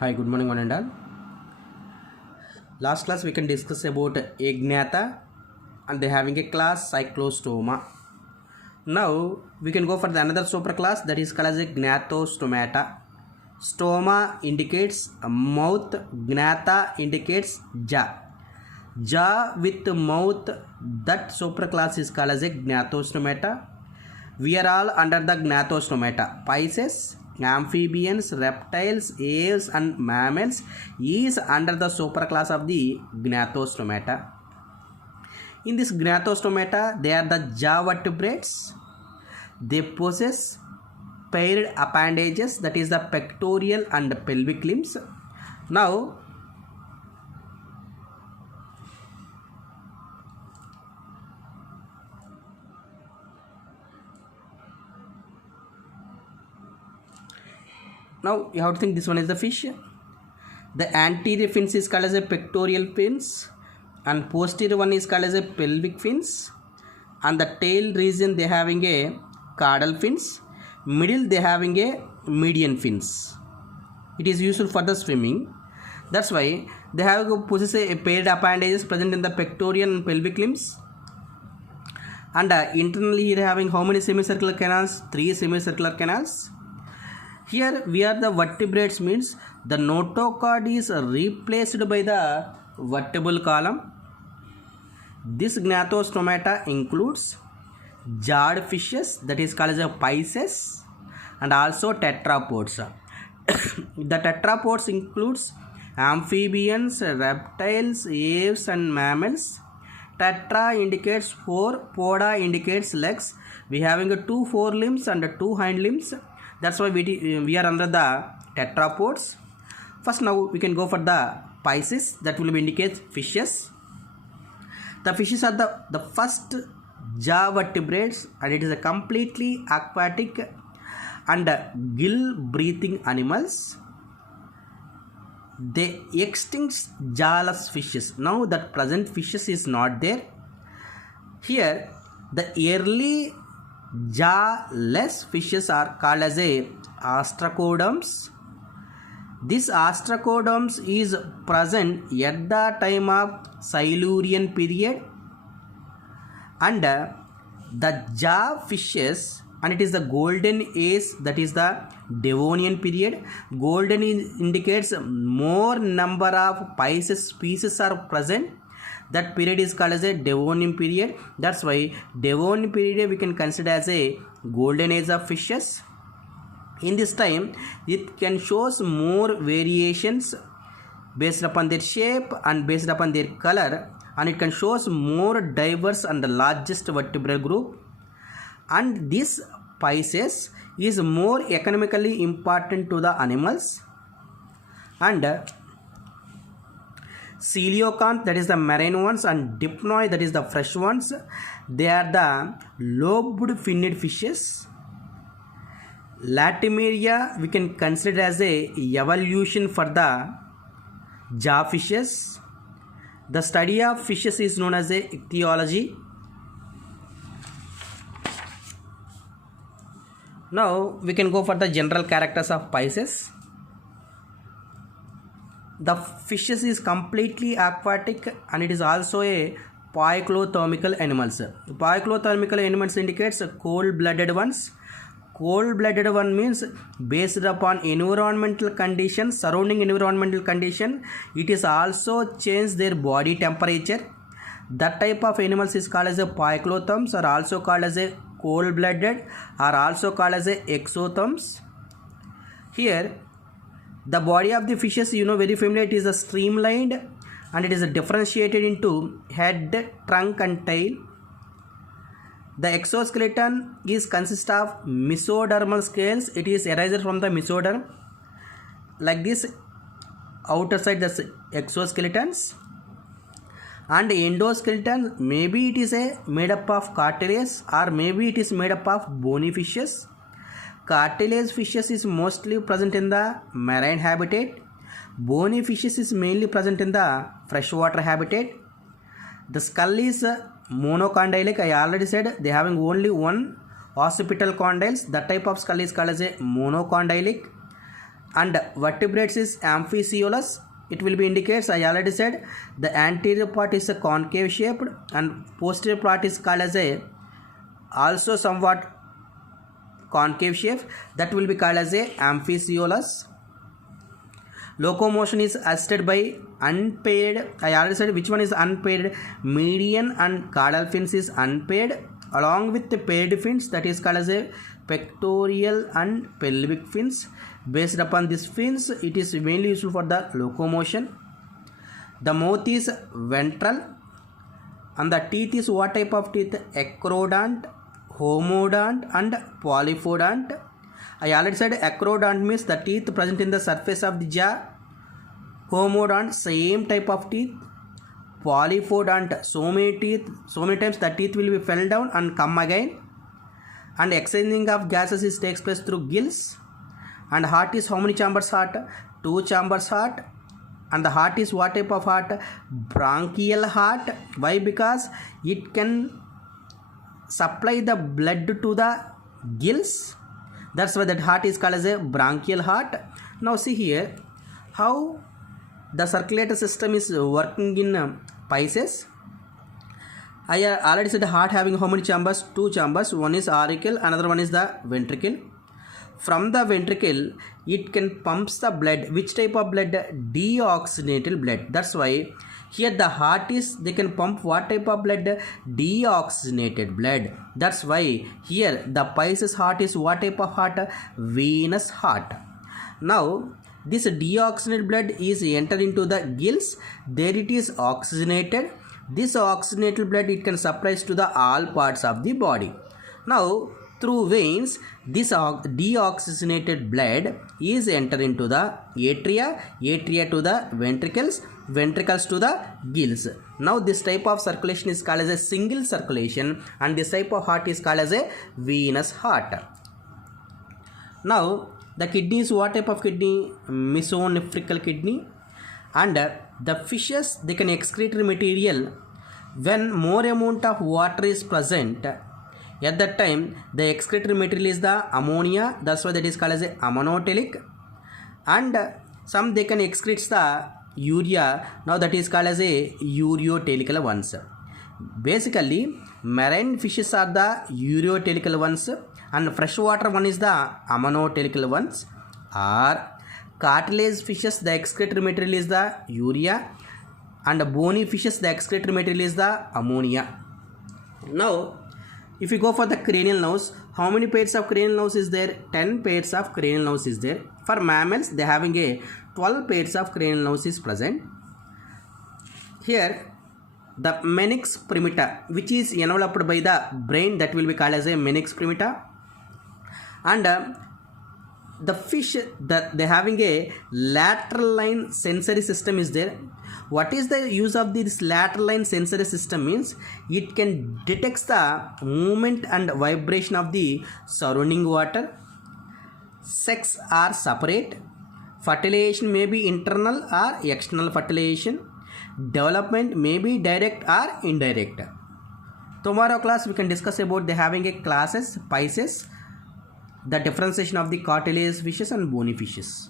Hi, good morning, one and all. Last class we can discuss about Agnatha and they having a class cyclostoma. Now we can go for the another superclass that is called as a Gnathostomata. Stoma indicates mouth, Gnatha indicates jaw. Jaw with mouth, that superclass is called as a Gnathostomata. We are all under the Gnathostomata. Pisces, amphibians, reptiles, aves and mammals is under the superclass of the Gnathostomata. In this Gnathostomata, they are the jaw vertebrates. They possess paired appendages, that is the pectoral and pelvic limbs. Now you have to think this one is the fish. The anterior fins is called as a pectoral fins and posterior one is called as a pelvic fins, and the tail region they having a caudal fins, middle they having a median fins. It is useful for the swimming. That's why they have possess a paired appendages present in the pectoral and pelvic limbs. And internally here having how many semicircular canals? 3 semicircular canals. Here we are the vertebrates, means the notochord is replaced by the vertebral column. This Gnathostomata includes jawed fishes, that is called as a Pisces, and also tetrapods. The tetrapods includes amphibians, reptiles, aves and mammals. Tetra indicates 4, poda indicates legs. We having 2 forelimbs and 2 hind limbs. That's why we are under the tetrapods. First now we can go for the Pisces, that will indicate fishes. The fishes are the first jaw vertebrates and it is a completely aquatic and gill breathing animals. They extinct jawless fishes. Now that present fishes is not there. Here the early jawless fishes are called as a ostracoderms. This ostracoderms is present at the time of Silurian period, and the jaw fishes, and it is the golden age, that is the Devonian period. Golden indicates more number of Pisces species are present. That period is called as a Devonian period. That's why Devonian period we can consider as a golden age of fishes. In this time it can shows more variations based upon their shape and based upon their color, and it can shows more diverse and the largest vertebral group. And this Pisces is more economically important to the animals. And Coelacanth, that is the marine ones, and Dipnoi, that is the fresh ones, they are the lobed finned fishes. Latimeria we can consider as a evolution for the jaw fishes. The study of fishes is known as a ichthyology. Now we can go for the general characters of Pisces. The fishes is completely aquatic and it is also a poikilothermal animals. Poikilothermal animals indicates cold-blooded ones. Cold-blooded one means based upon environmental conditions, surrounding environmental condition, it is also change their body temperature. That type of animals is called as a poikilotherms, or also called as a cold-blooded, or also called as a exotherms. Here the body of the fishes, very familiar, it is a streamlined and it is differentiated into head, trunk and tail. The exoskeleton is consist of mesodermal scales. It is arises from the mesoderm. Like this, outer side the exoskeletons, and endoskeleton, maybe it is made up of cartilage or maybe it is made up of bony fishes. Cartilage fishes is mostly present in the marine habitat. Bony fishes is mainly present in the freshwater habitat. The skull is monocondylic. I already said they having only one occipital condyles. That type of skull is called as a monocondylic. and vertebrates is amphicoelous. It will be indicates, I already said, the anterior part is a concave shaped and posterior part is called as a also somewhat concave shape, that will be called as a amphicoelous. Locomotion is assisted by unpaired, I already said which one is unpaired. Median and caudal fins is unpaired along with the paired fins, that is called as a pectoral and pelvic fins. Based upon these fins, it is mainly useful for the locomotion. The mouth is ventral and the teeth is what type of teeth? Acrodont, homodont and polyphodont. I already said acrodont means the teeth present in the surface of the jaw. Homodont, same type of teeth. Polyphodont, so many teeth, so many times the teeth will be fell down and come again. And exchanging of gases is takes place through gills. And heart is how many chambers heart? 2 chambers heart. And the heart is what type of heart? Bronchial heart. Why? Because it can supply the blood to the gills. That's why that heart is called as a bronchial heart. Now see here how the circulatory system is working in Pisces. I already said the heart having how many chambers? 2 chambers. One is auricle, another one is the ventricle. From the ventricle, it can pumps the blood. Which type of blood? Deoxygenated blood. That's why here the heart is, they can pump what type of blood? Deoxygenated blood. That's why here the Pisces heart is what type of heart? Venous heart. Now this deoxygenated blood is entered into the gills. There it is oxygenated. This oxygenated blood, it can supply to the all parts of the body. Now through veins, this deoxygenated blood is entered into the atria, atria to the ventricles, ventricles to the gills. Now this type of circulation is called as a single circulation and this type of heart is called as a venous heart. Now the kidney is what type of kidney? Mesonephrical kidney. And the fishes, they can excrete material when more amount of water is present. At that time, the excretory material is the ammonia. That's why that is called as a ammonotelic. And some they can excrete the urea. Now that is called as a ureotelical ones. Basically, marine fishes are the ureotelical ones and freshwater one is the ammonotelical ones. Or cartilage fishes, the excretory material is the urea, and bony fishes, the excretory material is the ammonia. Now if you go for the cranial nerves, how many pairs of cranial nerves is there? 10 pairs of cranial nerves is there. For mammals, they having a 12 pairs of cranial nerves is present. Here the meninx primita, which is enveloped by the brain, that will be called as a meninx primita. And the fish, that they having a lateral line sensory system is there. What is the use of this lateral line sensory system? Means it can detect the movement and vibration of the surrounding water. Sex are separate. Fertilization may be internal or external fertilization. Development may be direct or indirect. Tomorrow class we can discuss about the having a classes, Pisces, the differentiation of the cartilage fishes and bony fishes.